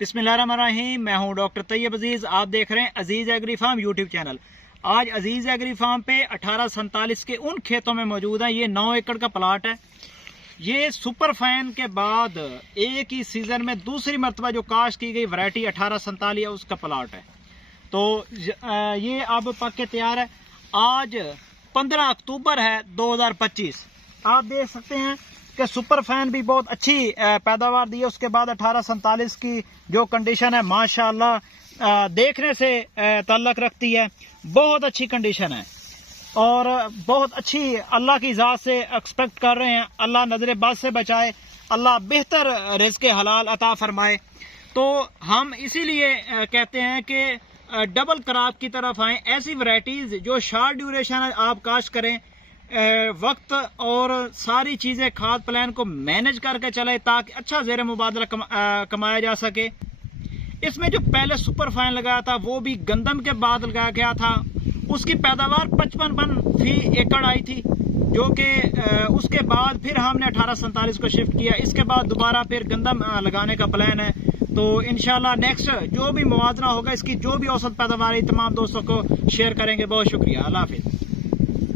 बिस्मिल्लाहिर्रहमानिर्रहीम। मैं हूं डॉक्टर तैयब अजीज। आप देख रहे हैं अजीज एग्री फार्म यूट्यूब चैनल। आज अजीज एग्री फार्म पे 1847 के उन खेतों में मौजूद हैं। ये 9 एकड़ का प्लाट है। ये सुपर फैन के बाद एक ही सीजन में दूसरी मरतबा जो काश्त की गई वैरायटी 1847 है, उसका प्लाट है। तो ये अब पक के तैयार है। आज 15 अक्टूबर है 2025। आप देख सकते हैं कि सुपर फैन भी बहुत अच्छी पैदावार दी है। उसके बाद 1847 की जो कंडीशन है माशाल्लाह देखने से ताल्लुक रखती है। बहुत अच्छी कंडीशन है और बहुत अच्छी अल्लाह की ज़ात से एक्सपेक्ट कर रहे हैं। अल्लाह नजर बद से बचाए, अल्लाह बेहतर रिज़्क़ हलाल अता फरमाए। तो हम इसीलिए कहते हैं कि डबल क्रॉप की तरफ आएँ। ऐसी वैरायटीज जो शॉर्ट ड्यूरेशन है आप काश्त करें, वक्त और सारी चीजें खाद प्लान को मैनेज करके चले ताकि अच्छा ज़ेर मुबादला कमाया जा सके। इसमें जो पहले सुपर फाइन लगाया था वो भी गंदम के बाद लगाया गया था। उसकी पैदावार 55 मन फी एकड़ आई थी, जो कि उसके बाद फिर हमने 1847 को शिफ्ट किया। इसके बाद दोबारा फिर गंदम लगाने का प्लान है। तो इंशाल्लाह नेक्स्ट जो भी मुवाजना होगा, इसकी जो भी औसत पैदावार है तमाम दोस्तों को शेयर करेंगे। बहुत शुक्रिया। अल्लाह हाफिज।